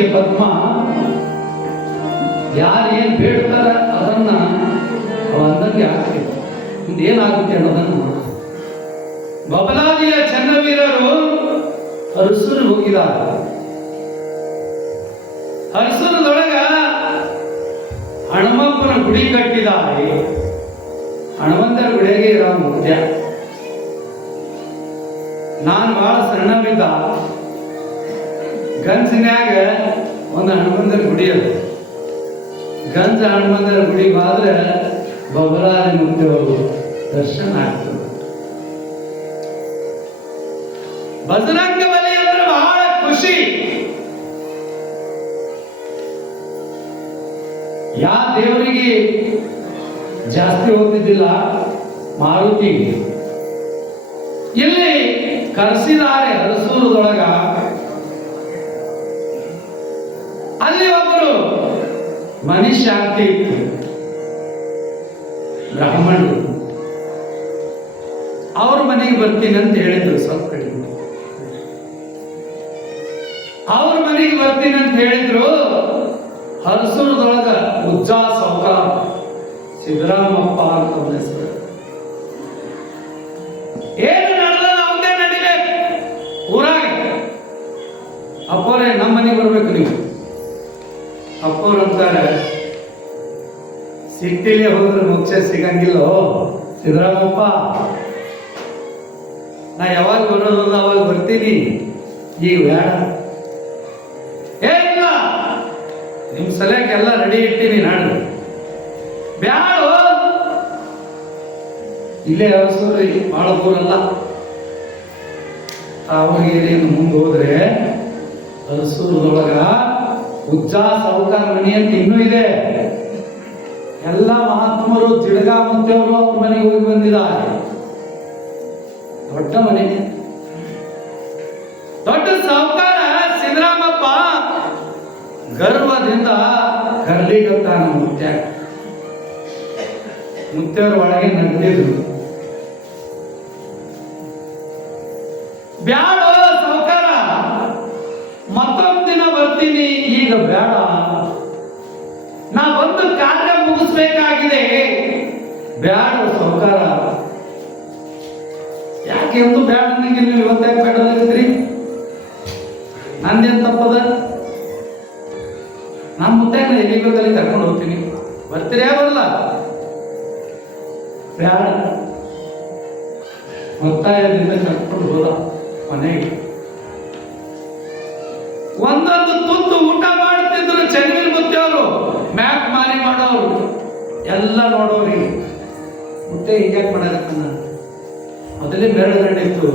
ಮಾತಿಗೆ ಪದ್ಮ ಯಾರೇನ್ ಬೇಡ್ತಾರ ಅದನ್ನ ಅಂದಂಗೆ ಆಗ್ತದೆ. ಮುಂದೇನಾಗುತ್ತೆ ಅನ್ನೋದನ್ನು ಬಬಲಾದಿಯ ಚೆನ್ನವೀರರು ಹರಸೂರು ಹೋಗಿದ್ದಾರೆ. ಹರಸೂರದೊಳಗ ಹನುಮಪ್ಪನ ಗುಡಿ ಕಟ್ಟಿದ್ದಾರೆ. ಹನುಮಂತರ ಗುಡಿಗೆ ಇರೋ ಮುಖ್ಯ. ನಾನು ಬಹಳ ಸಣ್ಣವಿದ್ದ ಗಂಜಿನ್ಯಾಗ ಒಂದು ಹನುಮಂತರ ಗುಡಿ ಅದು. ಗಂಜ ಹನುಮಂತರ ಗುಡಿಗೆ ಹೋದ್ರೆ ಬಬಲಾದಿ ಮುಕ್ತಿಯವರು ದರ್ಶನ ಆಗ್ತದೆ. ಬಜರಂಗ ಬಲಿ ಅಂದ್ರೆ ಬಹಳ ಖುಷಿ. ಯಾ ದೇವರಿಗೆ ಜಾಸ್ತಿ ಹೋಗ್ತಿದ್ದಿಲ್ಲ, ಮಾರುತಿ ಇಲ್ಲಿ ಕರೆಸಿದ್ದಾರೆ. ಹರಸೂರದೊಳಗ ಅಲ್ಲಿ ಒಬ್ಬರು ಮನುಷ್ಯಾಂತಿ ಇತ್ತು, ಬ್ರಾಹ್ಮಣರು. ಅವ್ರ ಮನೆಗೆ ಬರ್ತೀನಿ ಅಂತ ಹೇಳಿದ್ರು. ಸ್ವಲ್ಪ ಕಡಿಮೆ ಅವ್ರ ಮನೆಗೆ ಬರ್ತೀನಿ ಅಂತ ಹೇಳಿದ್ರು. ಹರಸೂರದೊಳಗ ಉಜ್ಜಾ ಸಾವ್ಕಾರ ಸಿದ್ದರಾಮಪ್ಪ ಅಂತ ಹೆಸರು. ಏನು ನಡೆದ ಅವನೇ ನಡಿಬೇಕು ಊರಾಗ. ಅಪ್ಪೋರೆ ನಮ್ಮ ಮನೆಗೆ ಬರ್ಬೇಕು ನೀವು. ಅಪ್ಪೋರು ಅಂತಾರೆ, ಸಿಟ್ಟಿಲೆ ಹೋದ್ರೆ ಮುಖ್ಯ ಸಿಗಂಗಿಲ್ಲೋ ಸಿದ್ದರಾಮಪ್ಪ. ನಾ ಯಾವಾಗ ಬರೋದು ಅವಾಗ ಬರ್ತೀನಿ, ಈಗ ಬೇಡ. ಏನಿಲ್ಲ, ನಿಮ್ ಸಲಕ್ಕೆಲ್ಲ ರೆಡಿ ಇಟ್ಟಿನಿ, ನಾಡು ಬ್ಯಾಡು. ಇಲ್ಲೇ ಹರಸೂರು ಬಹಳ ದೂರಲ್ಲ. ತಾವಗೇರಿಯಿಂದ ಮುಂದೆ ಹೋದ್ರೆ ಹರಸೂರದೊಳಗ ಉಜ್ಜಾ ಸಾವ್ಕಾರ ಮನೆ ಅಂತ ಇನ್ನೂ ಇದೆ. ಎಲ್ಲ ಮಹಾತ್ಮರು ಜಿಡಗ ಮುತ್ತೇವರು ಅವ್ರ ಮನೆಗೆ ಹೋಗಿ ಬಂದಿದ್ದಾರೆ. ದೊಡ್ಡ ಮನೆ. ದೊಡ್ಡ ಸಾವ್ಕಾರ ಸಿದ್ದರಾಮಪ್ಪ ಗರ್ವದಿಂದ ಕರ್ಲಿಗತ್ತಾನ ಮುತ್ತೇವ್ರ ಒಳಗೆ ನಡೆದಿದ್ರು. ಬ್ಯಾಡ ಸಾವ್ಕಾರ, ಮತ್ತೊಂದು ದಿನ ಬರ್ತೀನಿ, ಈಗ ಬೇಡ. ನಾ ಒಂದು ಕಾರ್ಯ ಮುಗಿಸ್ಬೇಕಾಗಿದೆ. ಬ್ಯಾಡ ಸಾವ್ಕಾರ. ಯಾಕೆ ಎಂದು ಬ್ಯಾಡ ನನಗೆ? ನೀವು ಇವತ್ತಾಗ ಬೇಡಲಿದ್ರಿ? ನಂದೇನ್ ತಪ್ಪದ? ನಮ್ಮ ಮುತ್ತಾಗ ಎಲ್ಲಿಗೋದಲ್ಲಿ ಕರ್ಕೊಂಡು ಹೋಗ್ತೀನಿ, ಬರ್ತೀರಿ? ಬರಲ್ಲ, ಬ್ಯಾಡ. ಒತ್ತಾಯದಿಂದ ಕರ್ಕೊಂಡು ಹೋದ ಮನೆಗೆ. ಒಂದೊಂದು ತುತ್ತು ಊಟ ಮಾಡ್ತಿದ್ರು ಚೆನ್ನವೀರ ಮುತ್ತೆಯವರು. ಮ್ಯಾಕ್ ಮಾರಿ ಮಾಡೋರು ಎಲ್ಲ ನೋಡೋರಿ. ಮುತ್ತೆ ಹಿಂಗ್ಯಾಕೆ ಮಾಡಕನ್ನ ಮೊದಲೇ ಬೆರಳುಗಡೆ ಇತ್ತು.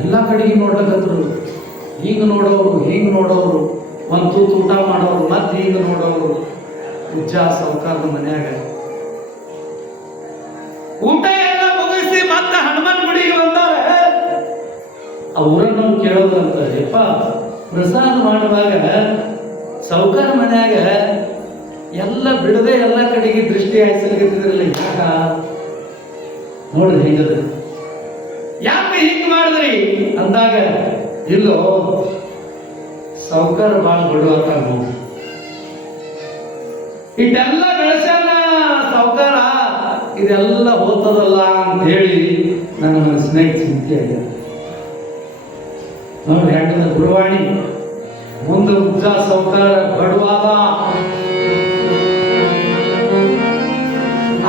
ಎಲ್ಲ ಕಡೆಗೆ ನೋಡ್ಲಕತ್ರು. ಹಿಂಗ್ ನೋಡೋರು, ಹಿಂಗ್ ನೋಡೋರು, ಒಂದು ತೂತು ಊಟ ಮಾಡೋರು, ಮತ್ತೆ ಹಿಂಗ ನೋಡೋರು. ಉಜ್ಜಾ ಸಾವ್ಕಾರದ ಮನ್ಯಾಗ ಊಟ ಎಲ್ಲ ಮುಗಿಸಿ ಮತ್ತೆ ಹನುಮನ್ ಗುಡಿಗೆ ಬಂದಾರೆ. ಆ ಊರನ್ನು ಕೇಳೋದಂತ, ಯಪ್ಪ ಪ್ರಸಾದ ಮಾಡುವಾಗ ಸಾವ್ಕಾರ ಮನ್ಯಾಗ ಎಲ್ಲ ಬಿಡದೆ ಎಲ್ಲ ಕಡೆಗೆ ದೃಷ್ಟಿ ಹಾಯಿಸಲಿದ್ರಲ್ಲ, ಯಾಕ ನೋಡಿದ್ರೆ ಹಿಂಗದ, ಯಾಕೆ ಹಿಂಗ್ ಮಾಡಿದ್ರಿ ಅಂದಾಗ, ಇಲ್ಲೋ ಸಾವ್ಕಾರ ಬಾಳ ಬಡವತ್ತ, ಇಟ್ಟೆಲ್ಲ ಗಳಿಸ್ಯಾನ ಸಾವ್ಕಾರ, ಇದೆಲ್ಲ ಹೋಗ್ತದಲ್ಲ ಅಂತ ಹೇಳಿ ನನ್ನ ಮನಸ್ಸಿನಾಗ ಚಿಂತೆ ಆಗಿದೆ. ನೋಡಿ ಹೆಂಗದ ಗುರುವಾಣಿ. ಮುಂದೆ ಉಜ್ಜಾ ಸಾವ್ಕಾರ ಬಡವಾದ,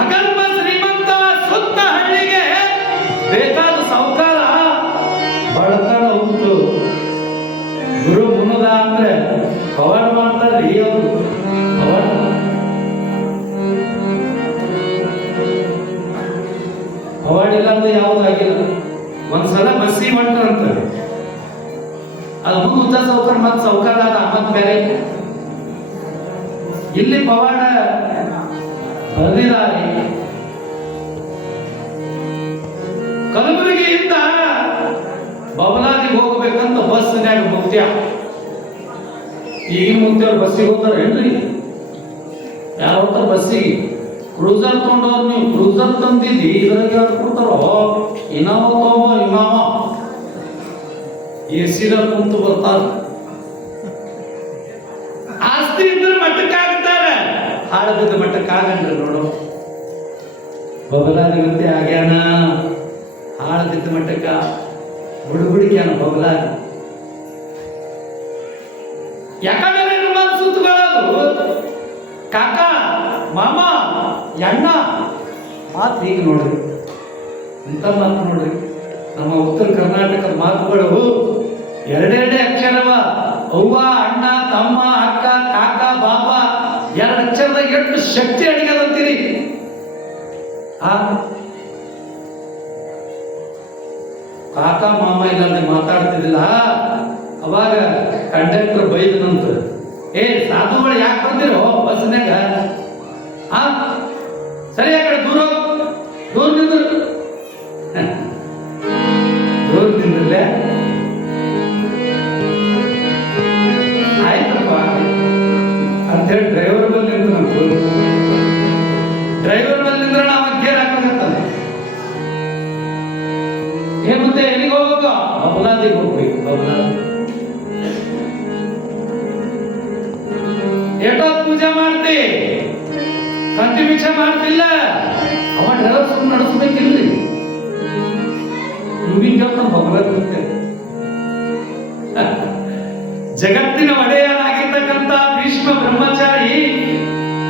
ಅಗರ್ಭ ಶ್ರೀಮಂತ, ಸುತ್ತ ಹಳ್ಳಿಗೆ ಬೇಕಾದ ಸಾವ್ಕಾರ ಬಡತನ ಉಂಟು. ಗುರು ಮುನುದ ಅಂದ್ರೆ ಪವಾಡ ಮಾಡ್ತಾರ್ರಿ ಅವರು. ಪವಾಡ ಇಲ್ಲ ಅಂದ್ರೆ ಯಾವುದಾಗಿಲ್ಲ. ಒಂದ್ಸಲ ಬಸ್ಸಿಗೆ ಹೊಂಟ್ರಂತ, ಅದು ಮುಂದೆ ಉಜ್ಜಾ ಸಾವ್ಕಾರ ಮತ್ತೆ ಸಾವ್ಕಾರ ಆದ ಮತ್ ಬೇರೆ. ಇಲ್ಲಿ ಪವಾಡ ಬರೆದಿದ್ದಾರೆ. ಕಲಬುರಗಿಯಿಂದ ಬಬಲಾದಿಗೆ ಹೋಗ್ಬೇಕಂತ ಬಸ್ನ್ಯಾಗ ಮುತ್ಯ. ಈಗಿನ ಮುತ್ಯವ್ರು ಬಸ್ಸಿಗೆ ಹೋಗ್ತಾರ ಏನ್ರಿ? ಯಾರು ಹೋಗ್ತಾರ ಬಸ್ಸಿಗೆ? ಕ್ರೂಸರ್ ತಗೊಂಡವ್ರು. ನೀವು ಕ್ರೂಸರ್ ತಂದಿದ್ದಿ, ಇದ್ರಾಗ ಯಾರು ಕೊಡ್ತಾರೋ? ಇನಾವ ತಗೋ, ಇನಾವ AC ಕುಂತು ಬರ್ತಾರ. ಬಬಲಾದಿವಂತೆ ಆಗ್ಯಾನ. ಹಾಳ ಬಿದ್ದ ಮಟ್ಟಕ್ಕ ಹುಡುಗುಡಿಕ್ಯಾನ ಬಬಲಾದಿ. ಯಾಕಂದ್ರೆ ಸುತ್ತುಗಳದು ಕಾಕ ಮಾಮ ಅಣ್ಣ ಮಾತು ಹೀಗೆ ನೋಡ್ರಿ, ಇಂಥ ಮಾತು ನೋಡ್ರಿ. ನಮ್ಮ ಉತ್ತರ ಕರ್ನಾಟಕದ ಮಾತುಗಳು ಎರಡೆರಡೇ ಅಕ್ಷರವ. ಅವ್ವ, ಅಣ್ಣ, ತಮ್ಮ, ಅಕ್ಕ, ಕಾಕ, ಬಾಬ, ಎರಡು ಅಕ್ಷರದಾಗ ಎಷ್ಟು ಶಕ್ತಿ ಅಡಿಗೆದಂತೀರಿ. ಕಾಕ ಮಾಮ ಇಲ್ಲದೆ ಮಾತಾಡ್ತಿದ್ದಿಲ್ಲ. ಅವಾಗ ಕಂಡಕ್ಟರ್ ಬೈದನಂತ, ಏ ಸಾಧುಗಳು ಯಾಕೆ ಬಂದಿರೋ ಬಸ್ನಾಗ? ಸರಿ, ಆ ಕಡೆ ದೂರ ದೂರ ನಿಂದ್ರು, ದೂರ ನಿಂದ್ರಲ್ಲೇ ಆಯ್ತಪ್ಪ ಅಂತೇಳಿ ಡ್ರೈವರ್ ಬಲ್ಲಿ ನಿಂತು ನಂತು. ಡ್ರೈವರ್ ಬಲ್ಲಿ ನಿಂದ್ರೆ ನಾವು ಗೇರ್ ಹಾಕಂತಾನೆ. ಏನ್ ಮತ್ತೆ ಎಲ್ಲಿಗೆ ಹೋಗ್ಬೇಕು? ಬಬಲಾದಿಗೆ ಹೋಗ್ಬೇಕು. ಬಬಲಾದಿ ಎಷ್ಟೊತ್ತು ಪೂಜೆ ಮಾಡ್ತಿ, ಕಂತಿ ಭಿಕ್ಷೆ ಮಾಡ್ತಿಲ್ಲ. ಅವ ಡ್ರೈವರ್ ಸುಮ್ಮನೆ ನಡೆಸ್ಬೇಕಿಲ್ರಿ. ಬಬಲಾದಿ ಜಗತ್ತಿನ ಒಡೆಯನಾಗಿರ್ತಕ್ಕಂಥ ಭೀಷ್ಮ ಬ್ರಹ್ಮಚಾರಿ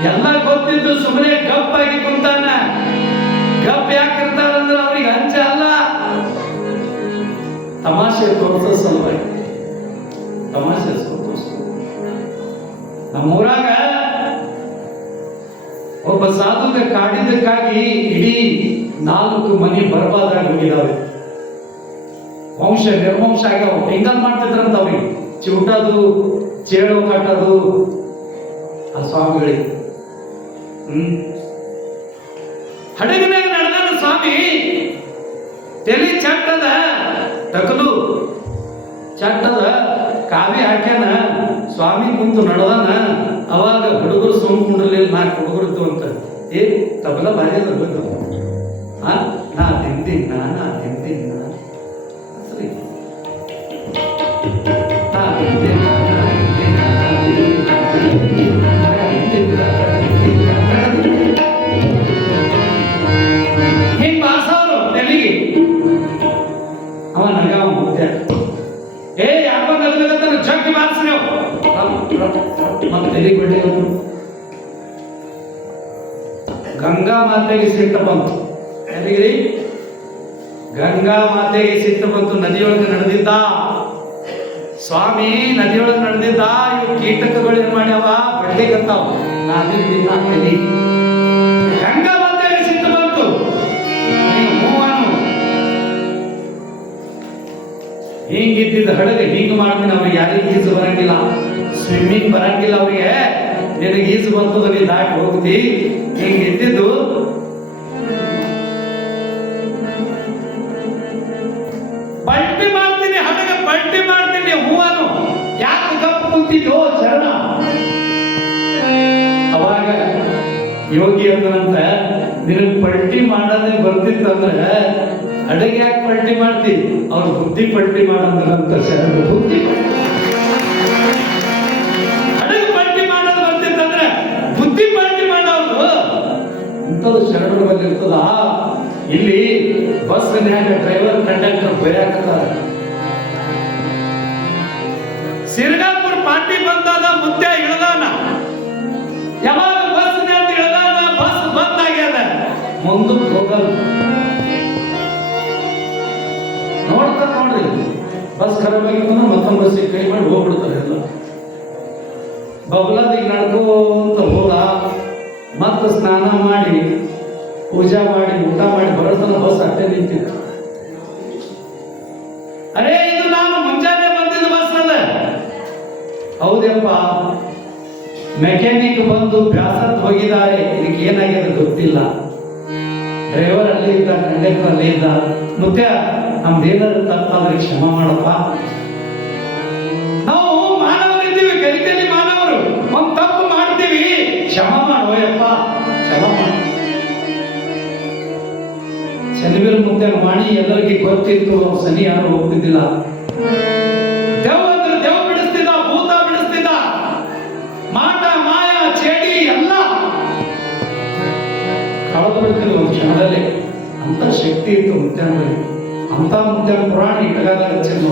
ಎಲ್ಲ ಗೊತ್ತಿದ್ದು ಸುಮ್ಮನೆ ಗಪ್ ಆಗಿ ಕುಂತಾನ. ಗಪ್ ಯಾಕಿರ್ತಾರಂದ್ರೆ ಅವ್ರಿಗೆ ಅಂಚ ಅಲ್ಲ, ತಮಾಷೆ ತೋರಿಸೋ ಸಲುವಾಗಿ. ತಮಾಷೆ ತೋರಿಸೋ. ನಮ್ಮೂರಾಗ ಒಬ್ಬ ಸಾಧುಗ ಕಾಡಿದ್ದಕ್ಕಾಗಿ ಇಡೀ 4 ಮನೆ ಬರ್ಬಾದಾಗಿ ಹೋಗಿದಾವೆ. ವಂಶ ನಿರ್ವಂಶ ಆಗ್ಯಾವ. ಹೆಂಗಲ್ ಮಾಡ್ತಿದ್ರಂತ ಅವ್ರಿಗೆ ಚಿವುಟದು, ಚೇಳು ಕಟ್ಟದು ಆ ಸ್ವಾಮಿಗಳಿಗೆ. ಹಡಗಿನಾಗ ನಡೆದಾನ ಸ್ವಾಮಿ. ತಲೆ ಚಟ್ಟದ, ಟಕಲು ಚಟ್ಟದ, ಕಾವಿ ಹಾಕ್ಯಾನ. ಸ್ವಾಮಿ ಕುಂತು ನಡೆದಾನ. ಅವಾಗ ಹುಡುಗರು ಸೋಮ್ಕೊಂಡ್ರಲ್ಲಿ 4 ಹುಡುಗರು ಅಂತ, ಏ ತಬಲ ಭಾರಿ ಅದ ನಾ ತಿಂತಿನ್ನ, ನಾ ತಿಂತಿನ್ನ, ಸರಿ ಹಿಂಗ್ ಬಾರ್ಸವ್ರು ತೆಲಿಗೆ. ಅವ ನಗಾವ ಮುದ್ದೆ, ಏ ಯಾಕೋ ನಗಲಗತ್ತಾನ, ಜಗ್ಗಿ ಬಾರ್ಸ್ರಿ ಮತ್ತೆ ತೆಲಿಗೆ ಬಿಡ್ಲಿ. ಗಂಗಾ ಮಾತೆಗೆ ಸಿಟ್ಟು ಬಂತು. ಎಲ್ಲಿಗಿರಿ? ಗಂಗಾ ಮಾತೆಗೆ ಸಿಟ್ಟು ಬಂತು. ನದಿಯೊಳಗೆ ನಡೆದಿದ್ದ ಸ್ವಾಮಿ, ನದಿಯೊಳಗೆ ನಡೆದಿದ್ದ. ಇವು ಕೀಟಕಗಳು ಏನ್ ಮಾಡ್ಯಾವ, ಬಡ್ಲಿಗತ್ತಾವ. ನಾದಿದ್ದಿ ಗಂಗಾ ಮಾತೆಗೆ ಸಿಟ್ಟು ಬಂತು. ನೀವು ಹೂವನು ಹಿಂಗಿದ್ದಿದ್ದ ಹಡಗ ಹಿಂಗ್ ಮಾಡ್ತೀನಿ. ಅವ್ರಿಗೆ ಯಾರಿಗೂ ಈಜು ಬರಂಗಿಲ್ಲ, ಸ್ವಿಮ್ಮಿಂಗ್ ಬರಂಗಿಲ್ಲ ಅವ್ರಿಗೆ. ನಿನಗೆ ಈಜು ಬರ್ತದ, ನೀ ದಾಟಿ ಹೋಗ್ತಿ. ಹಿಂಗಿದ್ದಿದ್ದು ಪಲ್ಟಿ ಮಾಡ್ತೀನಿ, ಹಡಗ ಪಲ್ಟಿ ಮಾಡ್ತೀನಿ. ಹೂವನು ಯಾಕೆ ಗಪ್ಪ ಕುಂತಿದ್ದೋ ಚರಣ? ಅವಾಗ ಯೋಗಿ ಅಂದ್ರಂತ, ನಿನಗೆ ಪಲ್ಟಿ ಮಾಡೋದೇ ಬರ್ತಿತ್ತಂದ್ರೆ ಹಡಗ ಯಾಕೆ ಪಲ್ಟಿ ಮಾಡ್ತಿ? ಅವ್ರು ಬುದ್ಧಿ ಪಲ್ಟಿ ಮಾಡಂದ್ರಂತ ಶರಣ. ಬುದ್ಧಿ ಹಡಗ ಪಲ್ಟಿ ಮಾಡೋದು ಬರ್ತಿತ್ತಂದ್ರೆ ಬುದ್ಧಿ ಪಲ್ಟಿ ಮಾಡೋದು ಇಂಥದ್ದು ಶರಣರ ಬಗ್ಗೆ ಇರ್ತದ. ಇಲ್ಲಿ ಬಸ್ನ್ಯಾಗ ಡ್ರೈವರ್ ಕಂಡಕ್ಟರ್ ಬೈಯಾಕತ್ತಾರ. ಸಿರ್ಗಾಪುರ ಪಾರ್ಟಿ ಬಂದಾದ, ಮುದ್ದೆ ಇಳದಾನ. ಯಾವಾಗ ಬಸ್ನ್ಯಾಗ ಇಳದಾನ, ಬಸ್ ಬಂದ್ ಆಗ್ಯದ, ಮುಂದಕ್ಕೆ ಹೋಗಲ್ಲ. ನೋಡ್ತಾರ ನೋಡ್ರಿ, ಬಸ್ ಖರಾಬ್ ಆಗಿತ್ತು ಮತ್ತೊಂದು ಬಸ್ಸಿಗೆ ಕೈ ಮಾಡಿ ಹೋಗ್ಬಿಡ್ತಾರೆ ಎಲ್ಲ. ಬಬಲಾದಿಗೆ ನಡ್ಕೋಂತ ಹೋದ. ಮತ್ತೆ ಸ್ನಾನ ಮಾಡಿ, ಪೂಜಾ ಮಾಡಿ, ಊಟ ಮಾಡಿ ಬರೋತನ ಬಸ್ ಅಟ್ಟೆ ನಿಂತಿತ್ತು. ಅರೇ, ಇದು ನಾನು ಮುಂಜಾನೆ ಬಂದಿದ್ದ ಬಸ್ ಅದ. ಹೌದಪ್ಪ, ಮೆಕ್ಯಾನಿಕ್ ಬಂದು ಬ್ಯಾಸತ್ ಹೋಗಿದ್ದಾರೆ. ಇದಕ್ಕೆ ಏನಾಗಿದೆ ಗೊತ್ತಿಲ್ಲ. ಡ್ರೈವರ್ ಅಲ್ಲಿ ಇದ್ದ, ಕಂಡಕ್ಟರ್ ಅಲ್ಲಿ ಇದ್ದ. ಮುತ್ಯ, ನಮ್ದೇನಾದ್ರು ತಪ್ಪಾದ್ರೆ ಕ್ಷಮ ಮಾಡಪ್ಪ. ನಾವು ಮಾನವರಿದ್ದೀವಿ, ಕಲಿತಲ್ಲಿ ಮಾನವರು. ಒಂದು ತಪ್ಪು ಮಾಡ್ತೀವಿ, ಕ್ಷಮ ಮಾಡೋಯಪ್ಪ, ಕ್ಷಮ ಮಾಡ. ಶನಿವೇಲ್ ಮುದ್ದೆ ಮಾಡಿ ಎಲ್ಲರಿಗೆ ಗೊತ್ತಿತ್ತು. ಅವ್ರು ಸನಿ ಯಾರು ಹೋಗ್ತಿದ್ದಿಲ್ಲ. ದೇವ್ ಅಂದ್ರೆ ದೇವ್ ಬಿಡಿಸ್ತಿದ್ದ, ಭೂತ ಬಿಡಿಸ್ತಿದ್ದ. ಮಾಟ ಮಾಯ ಚೇಡಿ ಎಲ್ಲ ಕಳೆದು ಬಿಡ್ತಿದ್ವು ಒಂದು ಕ್ಷಣದಲ್ಲಿ. ಅಂತ ಶಕ್ತಿ ಇತ್ತು ಮುತ್ಯಾನಲ್ಲಿ. ಅಂತ ಮುತ್ಯಾನ ಪುರಾಣ ಇಟ್ಟಗಾದ ಹಚ್ಚಿದ್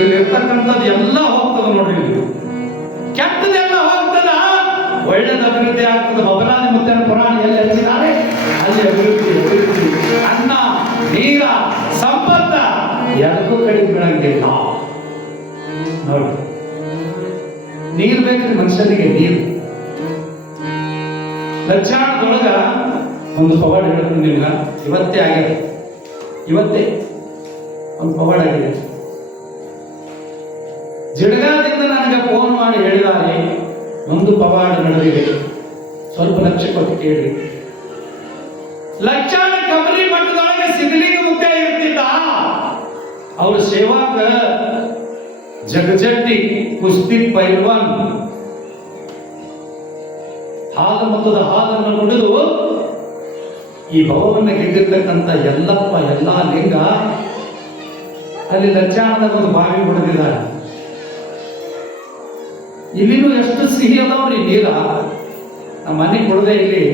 ಇಲ್ಲಿ ಇರ್ತಕ್ಕಂಥದ್ದು ಎಲ್ಲ ಹೋಗ್ತದ ನೋಡ್ರಿ. ಇಲ್ಲಿ ಕೆಟ್ಟದೆಲ್ಲ ಹೋಗ್ತದ, ಒಳ್ಳೇದು ಅಭಿವೃದ್ಧಿ ಆಗ್ತದೆ. ಬಬಲಾದಿ ಮುತ್ಯಾನ ಪುರಾಣ ಎಲ್ಲಿ ಹಚ್ಚಿದ್ದಾರೆ ಅಲ್ಲಿ ಅಭಿವೃದ್ಧಿ. ಅನ್ನ ನೀರ ಸಂಪತ್ತ ಎದಕ್ಕೂ ಕಡಿಮೆ ಬೀಳಂಗಿಲ್ಲ ನೋಡಿ. ನೀರು ಬೇಕ್ರಿ ಮನುಷ್ಯನಿಗೆ, ನೀರು. ಲಕ್ಷಾಣದೊಳಗ ಒಂದು ಪವಾಡ ಹೇಳ್ತೀನಿ ನಿಮ್ಗ. ಇವತ್ತೇ ಆಗ್ಯದ, ಇವತ್ತೇ ಒಂದು ಪವಾಡ ಆಗಿದೆ. ಜಿಡಗಾದಿಂದ ನನಗೆ ಫೋನ್ ಮಾಡಿ ಹೇಳಿದ್ದಾರೆ, ಒಂದು ಪವಾಡ ನಡೆದಿದೆ, ಸ್ವಲ್ಪ ಲಕ್ಷ ಕೊಟ್ಟು ಕೇಳಿ. ಲಕ್ಷಾಣ ಕಬರಿ ಮಠದೊಳಗೆ ಸಿದ್ಧಲಿಂಗ ಮುತ್ಯ ಇರ್ತಿದ್ದ. ಅವ್ರ ಸೇವಾಕ ಜಗಜಟ್ಟಿ ಕುಸ್ತಿ ಪೈಲ್ವಾನ್ ಹಾಲಮತದ ಹಾಲನ್ನು ಕುಡಿದು ಈ ಭವವನ್ನು ಗೆದ್ದಿರ್ತಕ್ಕಂಥ ಎಲ್ಲಪ್ಪ ಎಲ್ಲಾ ಲಿಂಗ ಅಲ್ಲಿ ಲಕ್ಷಾಣದಾಗ ಒಂದು ಬಾವಿ ಹೊಡೆದಿದ್ದಾರೆ. ಇಲ್ಲಿನೂ ಎಷ್ಟು ಸಿಹಿ ಅದಾವ್ರಿ ನೀರ. ನಮ್ಮ ಮನೆಗೆ ಕೊಡದೆ ಇಲ್ಲಿ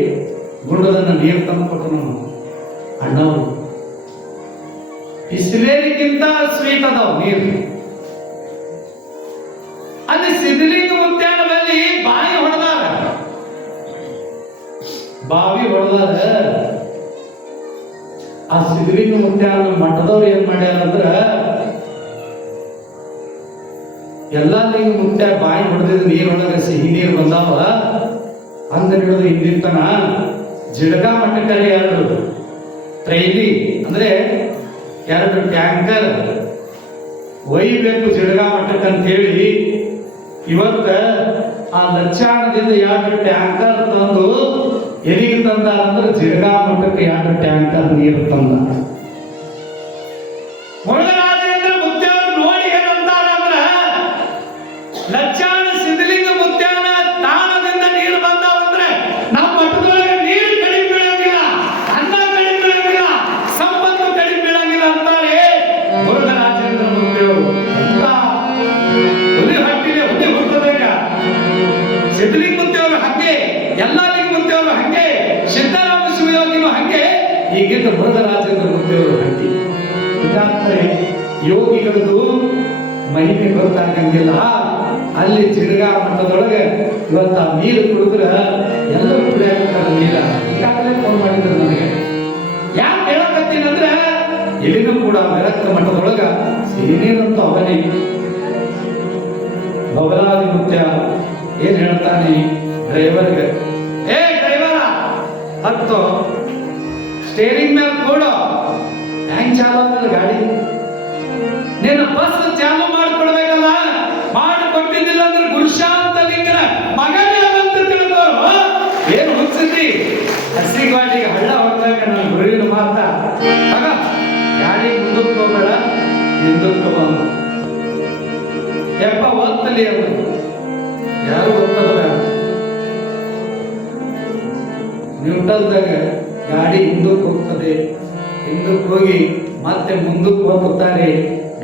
ಗುಂಡದನ್ನ ನೀರು ತಂದು ಕೊಟ್ಟು ನಮ್ಮ ಅಣ್ಣವರು. ಬಿಸಿಲೇರಿಗಿಂತ ಸ್ವೀಟ್ ಅದಾವ ನೀರು. ಅಲ್ಲಿ ಸಿದ್ಧಲಿಂಗ ಮುತ್ಯಾನದಲ್ಲಿ ಬಾವಿ ಹೊಡೆದಾರ, ಬಾವಿ ಹೊಡೆದಾರ. ಆ ಸಿದ್ಧಲಿಂಗ ಮುತ್ಯಾನ ಮಠದವ್ರು ಏನ್ ಮಾಡ್ಯಾರ ಅಂದ್ರ, ಎಲ್ಲಾ ಲಿಂಗ ಮುತ್ಯ ಬಾಯಿ ಹೊಡೆದಿದ್ದು ನೀರೊಳಗ ಸಿಹಿ ನೀರು ಬಂದಾವ. ಅಂದ ಹಿಡಿದು ಹಿಂದಿರ್ತನ ಜಿಡಗ ಮಠಕ್ಕರೆ 2 ಟ್ರೈಲಿ ಅಂದ್ರೆ 2 ಟ್ಯಾಂಕರ್ ಒಯ್ಬೇಕು ಜಿಡಗ ಮಠಕ್ಕೆ ಅಂತ ಹೇಳಿ ಇವತ್ತ ಆ ಲಕ್ಷಾಣದಿಂದ 2 ಟ್ಯಾಂಕರ್ ತಂದು ಎಲ್ಲಿಗೆ ತಂದ ಅಂದ್ರೆ ಜಿಡಗ ಮಠಕ್ಕೆ 2 ಟ್ಯಾಂಕರ್ ನೀರು ತಂದ. ಮುರುಘರಾಜೇಂದ್ರ ಮುತ್ಯ ನೋಡಿ ಏನಂತಾರ ಅಂದ್ರ, ಲಕ್ಷಾಣ ಸಿದ್ಧಲಿಂಗ ಮುತ್ಯಾನ ತಾಣದಿಂದ ನೀರು ಬಂದಾವಂದ್ರೆ ನಮ್ಮ ಮಠದೊಳಗೆ ನೀರು ಕಡಿಮೆ ಬೀಳಂಗಿಲ್ಲ, ಅನ್ನ ಕಡಿಮೆ ಬೀಳಂಗಿಲ್ಲ, ಸಂಪತ್ತು ಕಡಿಮೆ ಬೀಳಂಗಿಲ್ಲ ಅಂತಾರೆ ಮುರುಘರಾಜೇಂದ್ರ ಮುತ್ಯವರು. ಹುಲಿ ಹಟ್ಟಿಗೆ ಹುಲಿ ಹುಟ್ಟಬೇಕ. ಸಿದ್ಧಲಿಂಗ ಮುತ್ಯವರು ಹಂಗೆ, ಎಲ್ಲಾ ಲಿಂಗ ಮುತ್ಯವರು ಹಂಗೆ, ಸಿದ್ದರಾಮ ಶಿವಯೋಗಿನೂ ಹಂಗೆ, ಈಗಿದ್ದ ಮುರುಘರಾಜೇಂದ್ರ ಮುತ್ಯವರು ಹಂಗೆ. ಇದಾದ್ರೆ ಯೋಗಿಗಳದು ಮಹಿಮೆ ಗೊತ್ತಾಗಂಗಿಲ್ಲ. ಅಲ್ಲಿ ಜಿಡಗ ಮಠದೊಳಗೆ ಇವತ್ತ ನೀರು ಕುಡಿದ್ರ ಎಲ್ಲರೂ ಕುಡಿಯಾಕ ನೀರ. ಈಗಾಗಲೇ ಫೋನ್ ಮಾಡಿದ್ರು ನನಗೆ. ಯಾಕೆ ಹೇಳಕತ್ತೀನಿ ಅಂದ್ರೆ, ಇಲ್ಲಿನೂ ಕೂಡ ವಿರಕ್ತ ಮಠದೊಳಗ ಸಿಹಿ ನೀರಂತೂ ಅವನೇ. ಬಬಲಾದಿ ಮುತ್ಯ ಏನ್ ಹೇಳ್ತಾನೆ ಡ್ರೈವರ್ಗೆ, ಏ ಡ್ರೈವರ ಹತ್ತು ಸ್ಟೇರಿಂಗ್ ಮೇಲೆ ಕೊಡು. ಹೆಂಗ್ ಚಾಲು ಆಗಲ್ಲ ಗಾಡಿ? ನಿನ್ನ ಬಸ್ ಚಾಲು ಮಾಡ್ಕೊಡ್ಬೇಕಲ್ಲ, ಮಾಡಿಕೊಟ್ಟಿದ್ದಿಲ್ಲ ಅಂದ್ರೆ ಗುರುಶಾಂತ ಲಿಂಗನ ಮಗನೇ ಅಂತ ತಿಳಿದವರು ಏನು ಹುಚ್ಚಿದ್ರಿ. ಹಸಿ ಗಾಡಿಗೆ ಹಳ್ಳ ಹೊಡೆದಾಗ ನನ್ನ ಗುರುವಿನ ಮಾತ, ಆಗ ಗಾಡಿ ಮುಂದಕ್ಕೆ ಹೋಗಬೇಡ, ಹಿಂದಕ್ಕೆ ಬಂದು ಯಪ್ಪ ಓದ್ತಲಿ ಅವರು ಯಾರು ಓದ್ತದ. ನ್ಯೂಟಲ್ದಾಗ ಗಾಡಿ ಹಿಂದಕ್ಕೆ ಹೋಗ್ತದೆ, ಹಿಂದಕ್ಕೆ ಹೋಗಿ ಮತ್ತೆ ಮುಂದಕ್ಕೆ ಹೋಗುತ್ತಾರೆ,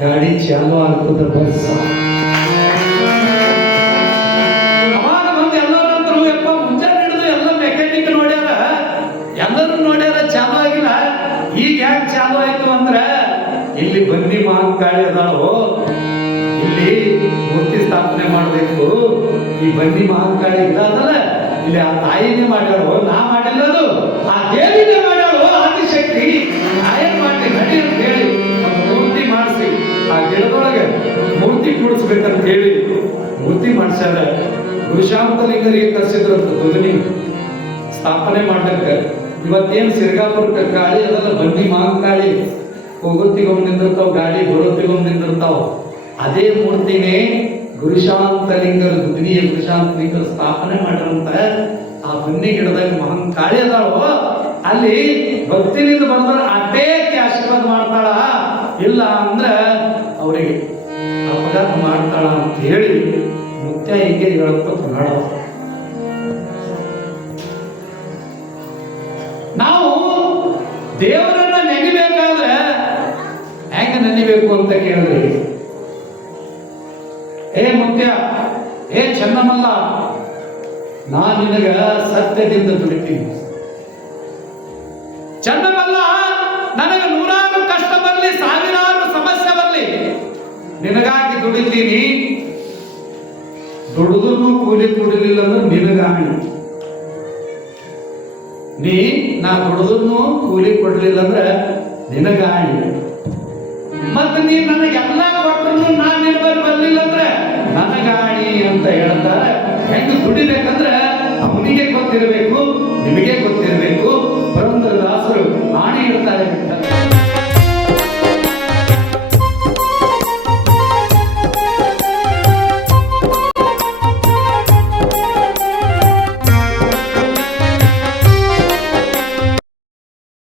ಗಾಡಿ ಚಾಲು ಆಗ್ತದೆ ಬಸ್. ಅವಾಗ ಬಂದು ಎಲ್ಲರೂ ಯಪ್ಪ ಮುಂಜಾನೆ ಹಿಡಿದು ಎಲ್ಲ ಮೆಕ್ಯಾನಿಕ್ ನೋಡ್ಯಾರ, ಎಲ್ಲರೂ ನೋಡ್ಯಾರ, ಚಾಲು ಆಗಿಲ್ಲ. ಈಗ ಯಾಕೆ ಚಾಲು ಆಯ್ತು ಅಂದ್ರೆ, ಇಲ್ಲಿ ಬನ್ನಿ ಮಹಾಕಾಳಿ ಅದಾಳು, ಇಲ್ಲಿ ಮೂರ್ತಿ ಸ್ಥಾಪನೆ ಮಾಡಬೇಕು. ಈ ಬನ್ನಿ ಮಹಾಕಾಳಿ ಇದಾದಲ್ಲ, ಇಲ್ಲಿ ಆ ತಾಯಿನೇ ಮಾಡ್ಯಾಳು, ನಾ ಮಾಡಿಲ್ಲ, ಅದು ಆ ದೇವಿನೇ ಮಾಡ್ಯಾಳು, ಆದಿಶಕ್ತಿ. ಏನ್ ಮಾಡಿ ನಡಿ ಅಂತ ಹೇಳಿ ಒಂದು ಮೂರ್ತಿ ಮಾಡಿಸಿ ಆ ಗಿಡದೊಳಗೆ ಮೂರ್ತಿ ಕೂಡಿಸ್ಬೇಕಂತ ಹೇಳಿ ಮೂರ್ತಿ ಮಾಡಿಸ್ಯಾರ. ಗುರುಶಾಂತಲಿಂಗರಿಗೆ ಕರ್ಸಿದ್ರಂತ ಧ್ವನಿ ಸ್ಥಾಪನೆ ಮಾಡ್ಲಿಕ್ಕೆ. ಇವತ್ತೇನು ಸಿರ್ಗಾಪುರಕ್ಕೆ ಕಾಳಿ ಅದಲ್ಲ, ಬನ್ನಿ ಮಹಾಕಾಳಿ ಹೋಗೋತ್ತಿಗೊಮ್ಮೆ ನಿಂದಿರ್ತಾವ, ಗಾಡಿ ಬರೋತ್ತಿಗೊಮ್ಮೆ ನಿಂದಿರ್ತಾವ. ಅದೇ ಮೂರ್ತಿನೇ ಗುರುಶಾಂತಲಿಂಗರ ದುನಿಯ ಗುರುಶಾಂತಲಿಂಗರ ಸ್ಥಾಪನೆ ಮಾಡಿರಂತ ಆ ಬನ್ನಿ ಗಿಡದಾಗ ಮಹಾಕಾಳಿ ಅದಾಳು. ಅಲ್ಲಿ ಭಕ್ತಿನಿಂದ ಬಂದ್ರೆ ಅಡ್ಡೇಕ್ಕೆ ಆಶೀರ್ವಾದ ಮಾಡ್ತಾಳ, ಇಲ್ಲ ಅಂದ್ರೆ ಅವರಿಗೆ ಅಪಘಾತ ಮಾಡ್ತಾಳ ಅಂತ ಹೇಳಿ ಮುತ್ಯ ಹೀಗೆ ಹೇಳ್ಕೊತ ಮಾಡೋ. ನಾವು ದೇವರನ್ನ ನೆನಿಬೇಕಾದ್ರೆ ಹೆಂಗ ನೆನಿಬೇಕು ಅಂತ ಕೇಳಿದ್ರಿ. ಏ ಮುತ್ಯ, ಏ ಚೆನ್ನಮಲ್ಲ, ನಾ ನಿನಗ ಸತ್ಯದಿಂದ ದುಡಿತೀನಿ. ಚೆನ್ನ ದುಡಿತೀನಿ, ದುಡಿದ್ರು ಕೂಲಿ ಕೊಡಲಿಲ್ಲ ಅಂದ್ರೆ ನಿನಗಾಣಿ. ನಾ ದುಡಿದ್ರು ಕೂಲಿ ಕೊಡ್ಲಿಲ್ಲ ಅಂದ್ರೆ ನಿನಗಾಣಿ. ಮತ್ತೆ ನೀ ನನಗೆಲ್ಲ ಕೊಟ್ಟ